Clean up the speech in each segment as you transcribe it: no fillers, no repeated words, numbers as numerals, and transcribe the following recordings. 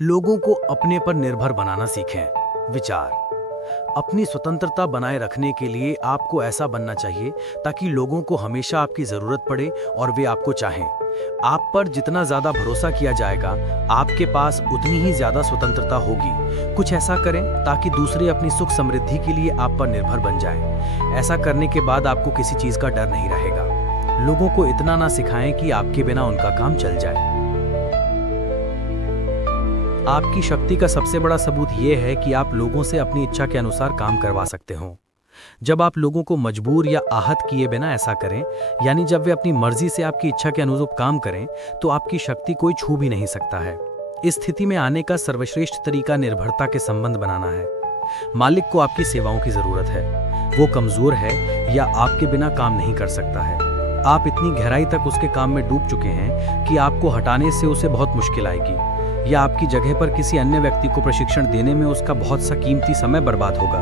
लोगों को अपने पर निर्भर बनाना सीखें। विचार। अपनी स्वतंत्रता बनाए रखने के लिए आपको ऐसा बनना चाहिए ताकि लोगों को हमेशा आपकी जरूरत पड़े और वे आपको चाहें। आप पर जितना ज्यादा भरोसा किया जाएगा, आपके पास उतनी ही ज्यादा स्वतंत्रता होगी। कुछ ऐसा करें ताकि दूसरे अपनी सुख समृद्धि के लिए आप पर निर्भर बन जाएं। ऐसा करने के बाद आपको किसी चीज का डर नहीं रहेगा। लोगों को इतना ना सिखाएं कि आपके बिना उनका काम चल जाए। आपकी शक्ति का सबसे बड़ा सबूत यह है कि आप लोगों से अपनी इच्छा के अनुसार काम करवा सकते हो। जब आप लोगों को मजबूर या आहत किए बिना ऐसा करें, यानी जब वे अपनी मर्जी से आपकी इच्छा के अनुरूप काम करें, तो आपकी शक्ति कोई छू भी नहीं सकता है। इस स्थिति में आने का सर्वश्रेष्ठ तरीका निर्भरता के संबंध बनाना है। मालिक को आपकी सेवाओं की जरूरत है। वो कमजोर है या आपके बिना काम नहीं कर सकता है। आप इतनी गहराई तक उसके काम में डूब चुके हैं कि आपको हटाने से उसे बहुत मुश्किल आएगी, या आपकी जगह पर किसी अन्य व्यक्ति को प्रशिक्षण देने में उसका बहुत सा कीमती समय बर्बाद होगा।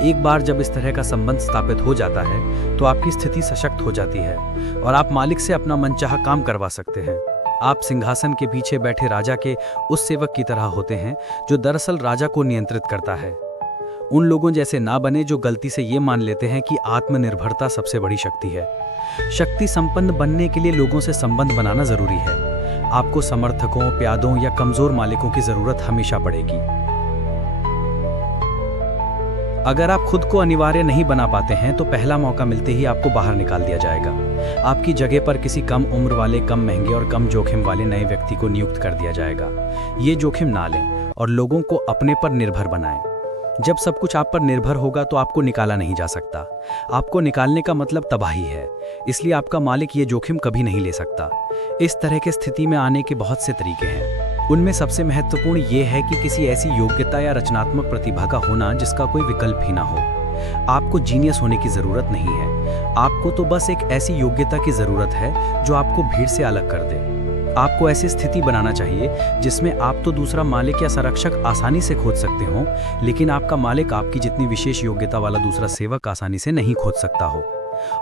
एक बार जब इस तरह का संबंध स्थापित हो जाता है तो आपकी स्थिति सशक्त हो जाती है और आप मालिक से अपना मनचाहा काम करवा सकते हैं। आप सिंहासन के पीछे बैठे राजा के उस सेवक की तरह होते हैं जो दरअसल राजा को नियंत्रित करता है। उन लोगों जैसे ना बने जो गलती से ये मान लेते हैं कि आत्मनिर्भरता सबसे बड़ी शक्ति है। शक्ति संपन्न बनने के लिए लोगों से संबंध बनाना जरूरी है। आपको समर्थकों, प्यादों या कमजोर मालिकों की जरूरत हमेशा पड़ेगी। अगर आप खुद को अनिवार्य नहीं बना पाते हैं तो पहला मौका मिलते ही आपको बाहर निकाल दिया जाएगा। आपकी जगह पर किसी कम उम्र वाले, कम महंगे और कम जोखिम वाले नए व्यक्ति को नियुक्त कर दिया जाएगा। ये जोखिम ना लें और लोगों को अपने पर निर्भर बनाएं। जब सब कुछ आप पर निर्भर होगा तो आपको निकाला नहीं जा सकता। आपको निकालने का मतलब तबाही है, इसलिए आपका मालिक ये जोखिम कभी नहीं ले सकता। इस तरह की स्थिति में आने के बहुत से तरीके हैं। उनमें सबसे महत्वपूर्ण ये है कि किसी ऐसी योग्यता या रचनात्मक प्रतिभा का होना जिसका कोई विकल्प ही ना हो। आपको जीनियस होने की जरूरत नहीं है। आपको तो बस एक ऐसी योग्यता की जरूरत है जो आपको भीड़ से अलग कर दे। आपको ऐसी स्थिति बनाना चाहिए जिसमें आप तो दूसरा मालिक या संरक्षक आसानी से खोज सकते हो, लेकिन आपका मालिक आपकी जितनी विशेष योग्यता वाला दूसरा सेवक आसानी से नहीं खोज सकता हो।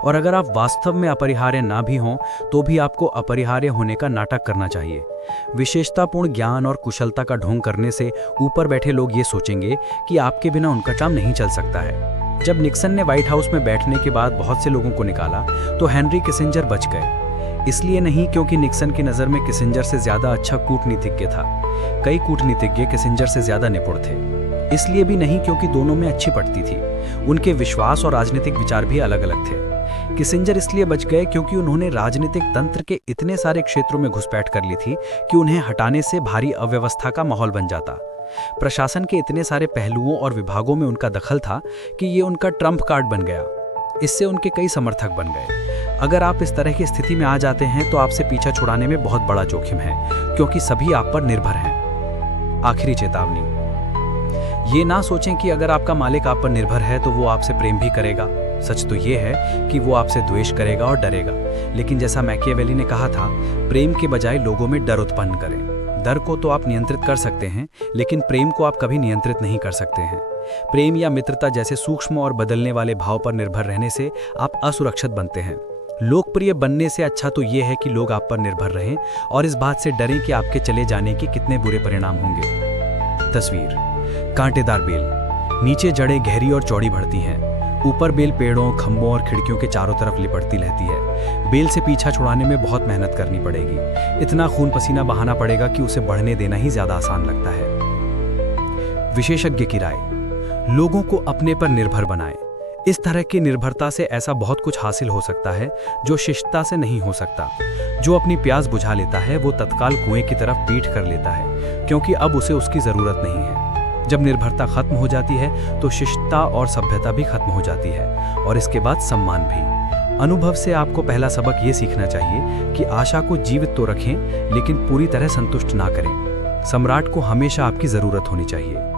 और अगर आप वास्तव में अपरिहार्य ना भी हों तो भी आपको अपरिहार्य होने का नाटक करना चाहिए। विशेषतापूर्ण ज्ञान और कुशलता का ढोंग करने से ऊपर बैठे लोग ये सोचेंगे कि आपके बिना उनका काम नहीं चल सकता है। जब निक्सन ने व्हाइट हाउस में बैठने के बाद बहुत से लोगों को निकाला तो हेनरी किसिंजर बच गए। इसलिए नहीं क्योंकि निक्सन की नज़र में किसिंजर से ज्यादा अच्छा कूटनीतिज्ञ था। कई कूटनीतिज्ञ किसिंजर से ज्यादा निपुण थे। इसलिए भी नहीं क्योंकि दोनों में अच्छी पटती थी। उनके विश्वास और राजनीतिक विचार भी अलग अलग थे। किसिंजर इसलिए बच गए क्योंकि उन्होंने राजनीतिक तंत्र के इतने सारे क्षेत्रों में घुसपैठ कर ली थी कि उन्हें हटाने से भारी अव्यवस्था का माहौल बन जाता। प्रशासन के इतने सारे पहलुओं और विभागों में उनका दखल था कि ये उनका ट्रम्प कार्ड बन गया। इससे उनके कई समर्थक बन गए। अगर आप इस तरह की स्थिति में आ जाते हैं तो आपसे पीछा छुड़ाने में बहुत बड़ा जोखिम है, क्योंकि सभी आप पर निर्भर हैं। आखिरी चेतावनी, ये ना सोचें कि अगर आपका मालिक आप पर निर्भर है तो वो आपसे प्रेम भी करेगा। सच तो ये है कि वो आपसे द्वेष करेगा और डरेगा। लेकिन जैसा मैकियावेली ने कहा था, प्रेम के बजाय लोगों में डर उत्पन्न करें। डर को तो आप नियंत्रित कर सकते हैं, लेकिन प्रेम को आप कभी नियंत्रित नहीं कर सकते हैं। प्रेम या मित्रता जैसे सूक्ष्म और बदलने वाले भाव पर निर्भर रहने से आप असुरक्षित बनते हैं। लोकप्रिय बनने से अच्छा तो ये है कि लोग आप पर निर्भर रहें और इस बात से डरें कि आपके चले जाने के कितने बुरे परिणाम होंगे। तस्वीर। कांटेदार बेल। नीचे जड़ें गहरी और चौड़ी बढ़ती हैं। ऊपर बेल पेड़ों, खंभों और खिड़कियों के चारों तरफ लिपटती रहती है। बेल से पीछा छुड़ाने में बहुत मेहनत करनी पड़ेगी। इतना खून पसीना बहाना पड़ेगा कि उसे बढ़ने देना ही ज्यादा आसान लगता है। विशेषज्ञ की राय। लोगों को अपने पर निर्भर बनाएं। इस तरह की निर्भरता से ऐसा बहुत कुछ हासिल हो सकता है जो शिष्टता से नहीं हो सकता। जो अपनी प्यास बुझा लेता है वो तत्काल कुएं की तरफ पीठ कर लेता है, क्योंकि अब उसे उसकी जरूरत नहीं है। जब निर्भरता खत्म हो जाती है तो शिष्टता और सभ्यता भी खत्म हो जाती है, और इसके बाद सम्मान भी। अनुभव से आपको पहला सबक ये सीखना चाहिए कि आशा को जीवित तो रखें, लेकिन पूरी तरह संतुष्ट ना करें। सम्राट को हमेशा आपकी जरूरत होनी चाहिए।